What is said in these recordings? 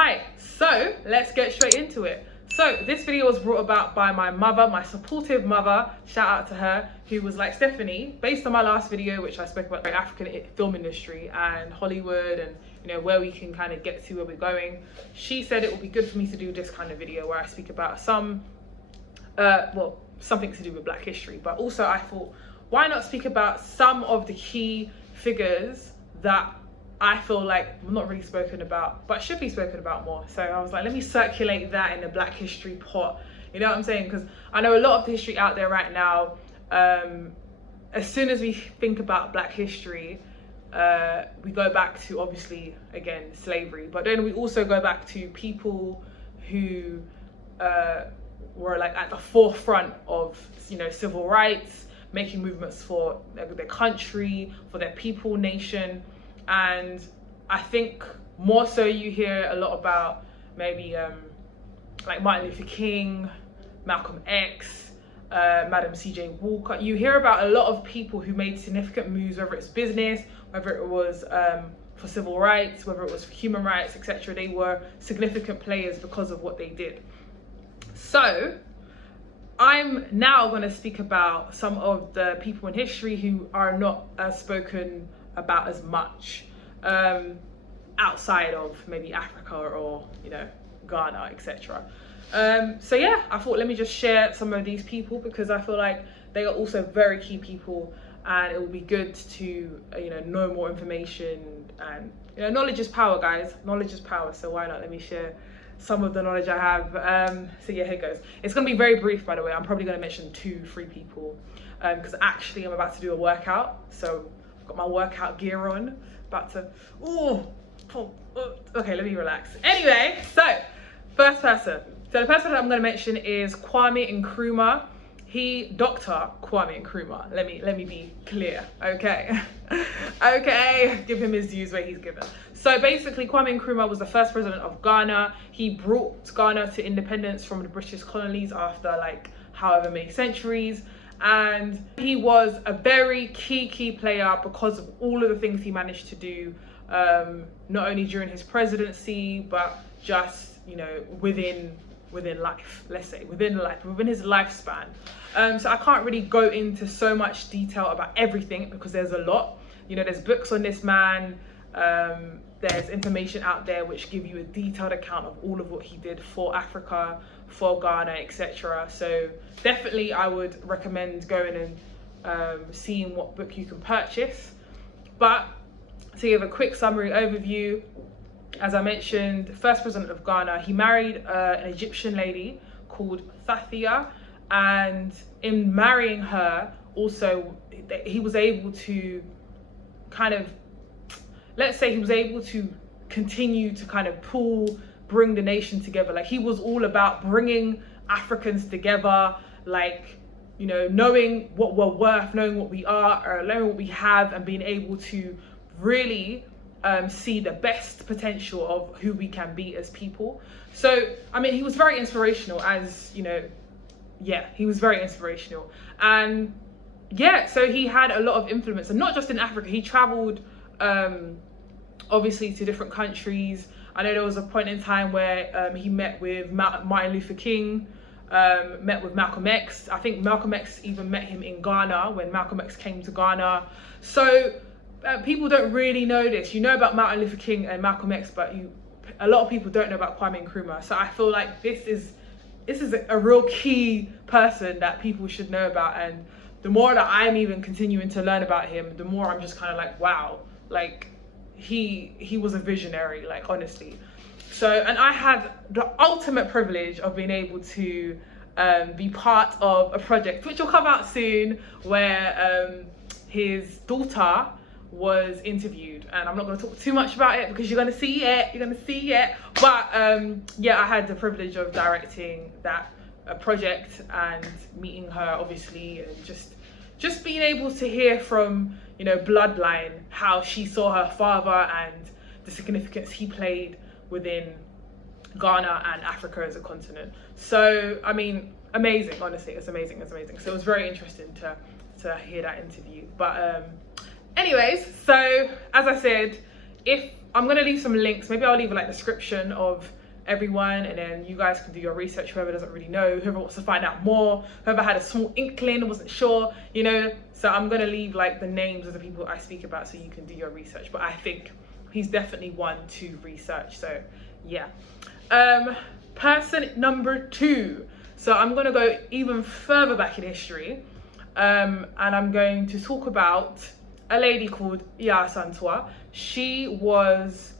Hi, so let's get straight into it. So this video was brought about by my mother, my supportive mother, shout out to her, who was like, Stephanie, based on my last video, which I spoke about the African film industry and Hollywood and where we can kind of get to where we're going, she said it would be good for me to do this kind of video where I speak about something to do with Black history, but also I thought, why not speak about some of the key figures that I feel like not really spoken about, but should be spoken about more. So I was like, let me circulate that in the Black history pot. You know what I'm saying? Because I know a lot of the history out there right now, as soon as we think about Black history, we go back to, obviously, again, slavery. But then we also go back to people who were like at the forefront of, civil rights, making movements for their country, for their people, nation. And I think more so you hear a lot about maybe like Martin Luther King, Malcolm X, Madam C.J. Walker. You hear about a lot of people who made significant moves, whether it's business, whether it was for civil rights, whether it was for human rights, etc. They were significant players because of what they did. So I'm now going to speak about some of the people in history who are not spoken about as much outside of maybe Africa or Ghana, etc. So yeah, I thought let me just share some of these people because I feel like they are also very key people, and it will be good to know more information. And knowledge is power, guys. Knowledge is power. So why not let me share some of the knowledge I have. So yeah, here it goes. It's going to be very brief, by the way. I'm probably going to mention 2-3 people because actually I'm about to do a workout, so got my workout gear on, about to, okay, let me relax. Anyway, so first person. So the person that I'm going to mention is Kwame Nkrumah. Dr. Kwame Nkrumah. Let me be clear, okay? Okay, give him his dues where he's given. So basically, Kwame Nkrumah was the first president of Ghana. He brought Ghana to independence from the British colonies after like however many centuries. And he was a very key player because of all of the things he managed to do, not only during his presidency, but just, within life, let's say, within his lifespan. So I can't really go into so much detail about everything because there's a lot. There's books on this man. There's information out there which give you a detailed account of all of what he did for Africa, for Ghana, etc. So definitely I would recommend going and seeing what book you can purchase. But to give a quick summary overview, as I mentioned, first president of Ghana, he married an Egyptian lady called Santoia, and in marrying her, also he was able to kind of, let's say he was able to continue to kind of bring the nation together. Like he was all about bringing Africans together, like, knowing what we're worth, knowing what we are, knowing what we have, and being able to really see the best potential of who we can be as people. So, I mean, he was very inspirational he was very inspirational. And yeah, so he had a lot of influence, and not just in Africa. He traveled obviously to different countries. I know there was a point in time where he met with Martin Luther King, met with Malcolm X. I think Malcolm X even met him in Ghana when Malcolm X came to Ghana. So people don't really know this. You know about Martin Luther King and Malcolm X, but a lot of people don't know about Kwame Nkrumah. So I feel like this is a real key person that people should know about. And the more that I'm even continuing to learn about him, the more I'm just kind of like, wow, like he was a visionary, like honestly. So, and I had the ultimate privilege of being able to be part of a project which will come out soon, where his daughter was interviewed, and I'm not going to talk too much about it because you're going to see it. But yeah, I had the privilege of directing that project and meeting her, obviously, and just being able to hear from bloodline how she saw her father and the significance he played within Ghana and Africa as a continent. So I mean, amazing, honestly, it's amazing. So it was very interesting to hear that interview. But anyways, so as I said, if I'm going to leave some links, maybe I'll leave a like description of everyone, and then you guys can do your research, whoever doesn't really know, whoever wants to find out more, whoever had a small inkling, wasn't sure, you know. So I'm going to leave like the names of the people I speak about so you can do your research. But I think he's definitely one to research. So yeah. Person number 2. So I'm going to go even further back in history, and I'm going to talk about a lady called Santoia. She was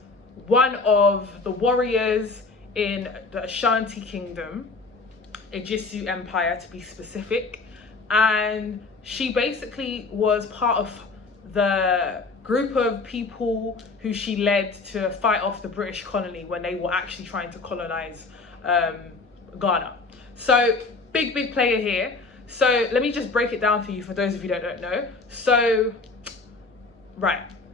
one of the warriors in the Ashanti Kingdom, Ejisu Empire to be specific, and she basically was part of the group of people who she led to fight off the British colony when they were actually trying to colonize Ghana. So big player here. So let me just break it down for you, for those of you that don't know. So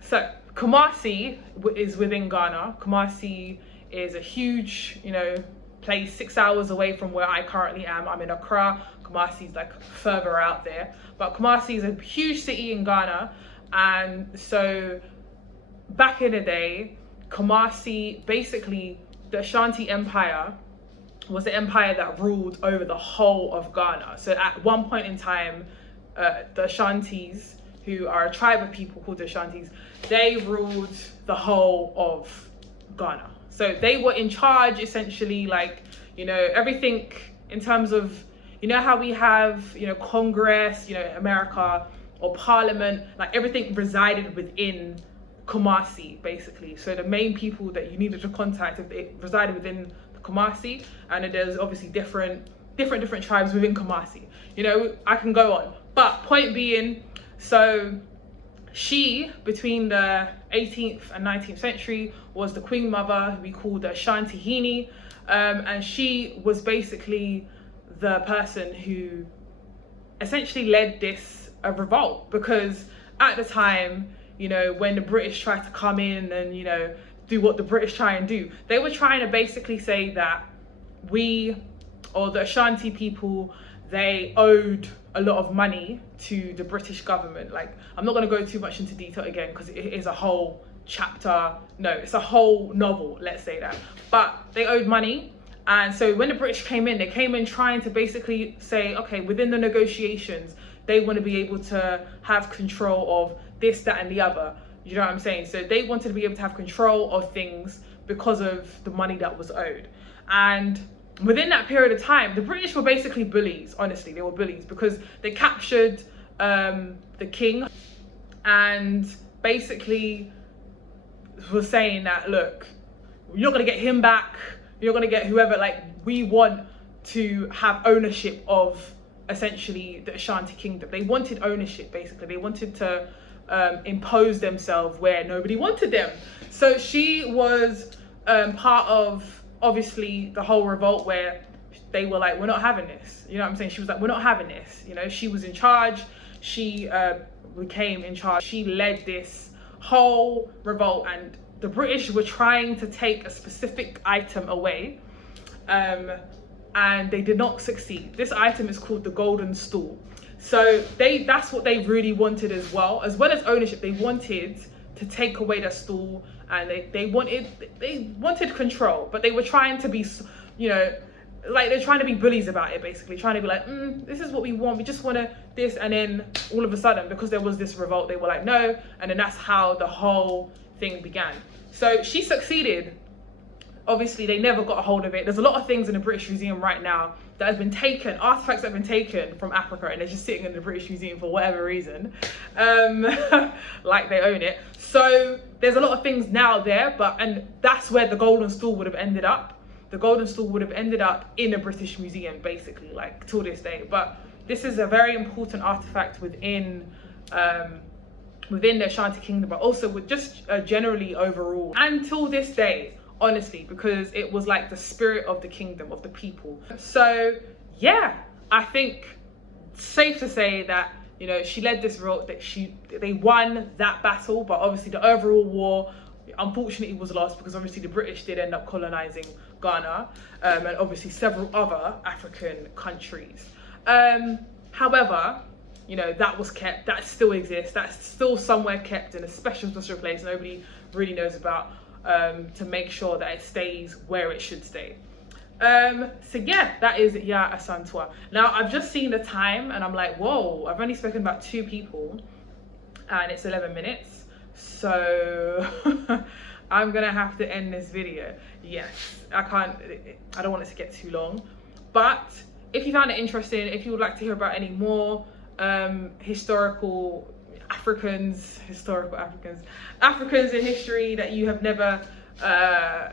so Kumasi is within Ghana. Kumasi is a huge, you know, place 6 hours away from where I currently am. I'm in Accra. Kumasi is like further out there, but Kumasi is a huge city in Ghana. And so back in the day, Kumasi, basically the Ashanti Empire was the empire that ruled over the whole of Ghana. So at one point in time, the Ashantis, who are a tribe of people called the Ashantis, they ruled the whole of Ghana. So they were in charge, essentially, like, you know, everything in terms of, you know how we have, you know, Congress, you know, America, or Parliament, like everything resided within Kumasi, basically. So the main people that you needed to contact, if they resided within Kumasi, and there's obviously different tribes within Kumasi. You know, I can go on, but point being, so she, between the 18th and 19th century, was the Queen Mother, who we called the Ashanti Hini, and she was basically the person who essentially led this revolt, because at the time, you know, when the British tried to come in and, you know, do what the British try and do, they were trying to basically say that we, or the Ashanti people, they owed a lot of money to the British government. Like, I'm not going to go too much into detail again, because it is a whole chapter, no, it's a whole novel, let's say that. But they owed money, and so when the British came in, they came in trying to basically say, okay, within the negotiations, they want to be able to have control of this, that, and the other. You know what I'm saying? So they wanted to be able to have control of things because of the money that was owed. And within that period of time, the British were basically bullies. Honestly, they were bullies, because they captured the king, and basically was saying that, look, you're not going to get him back, you're going to get whoever, like, we want to have ownership of essentially the Ashanti Kingdom. They wanted ownership, basically. They wanted to impose themselves where nobody wanted them. So she was part of, obviously, the whole revolt, where they were like, we're not having this. You know what I'm saying? She was like, we're not having this. You know, she was in charge. She became in charge. She led this whole revolt, and the British were trying to take a specific item away, and they did not succeed. This item is called the golden stool. So that's what they really wanted as well as ownership. They wanted to take away the stool, and they wanted control, but they were trying to be, you know, like, they're trying to be bullies about it, basically trying to be like, this is what we want, we just want to this, and then all of a sudden, because there was this revolt, they were like, no, and then that's how the whole thing began. So she succeeded. Obviously, they never got a hold of it. There's a lot of things in the British Museum right now that have been taken, artifacts that have been taken from Africa, and they're just sitting in the British Museum for whatever reason, like they own it. So there's a lot of things now there, and that's where the golden stool would have ended up. The golden stool would have ended up in a British Museum, basically, like, till this day. But this is a very important artifact within the Ashanti Kingdom, but also with just generally overall, until this day, honestly, because it was like the spirit of the kingdom, of the people. So yeah, I think safe to say that, you know, she led this revolt, that they won that battle, but obviously the overall war, unfortunately, was lost, because obviously the British did end up colonizing Ghana, and obviously several other African countries. However, you know, that was kept, that still exists, that's still somewhere kept in a special place. Nobody really knows about, to make sure that it stays where it should stay. So yeah, that is Ya Santoia. Now I've just seen the time and I'm like, whoa, I've only spoken about 2 people and it's 11 minutes. So I'm gonna have to end this video. Yes, I don't want it to get too long. But if you found it interesting, if you would like to hear about any more historical Africans in history that you have never,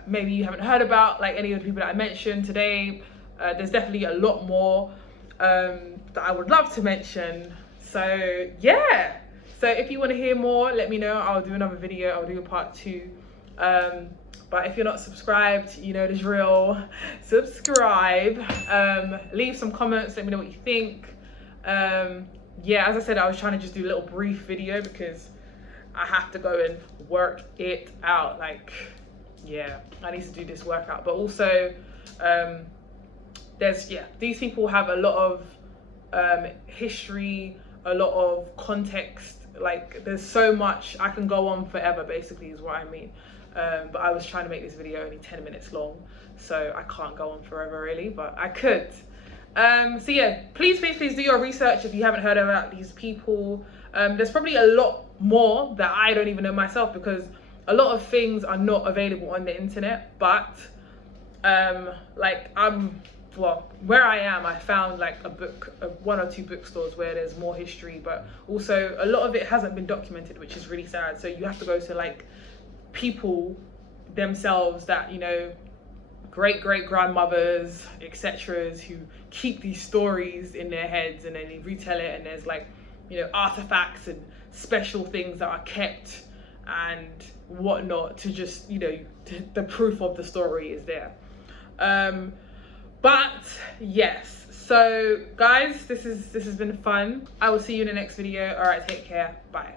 maybe you haven't heard about, like any of the people that I mentioned today, there's definitely a lot more that I would love to mention. So yeah, so if you want to hear more, let me know. I'll do another video. I'll do a part 2. But if you're not subscribed, you know the drill. Subscribe, leave some comments, let me know what you think. Yeah, as I said, I was trying to just do a little brief video because I have to go and work it out. Like, yeah, I need to do this workout. But also, these people have a lot of history, a lot of context. Like, there's so much. I can go on forever, basically, is what I mean. But I was trying to make this video only 10 minutes long, so I can't go on forever really, but I could. So yeah, please do your research if you haven't heard about these people. There's probably a lot more that I don't even know myself, because a lot of things are not available on the internet. But like, where I am, I found like a book, 1 or 2 bookstores where there's more history, but also a lot of it hasn't been documented, which is really sad. So you have to go to like people themselves that, you know, great grandmothers, etc., who keep these stories in their heads and then they retell it, and there's like, you know, artifacts and special things that are kept and whatnot to just, you know, the proof of the story is there. But yes, so guys, this has been fun. I will see you in the next video. All right, take care, bye.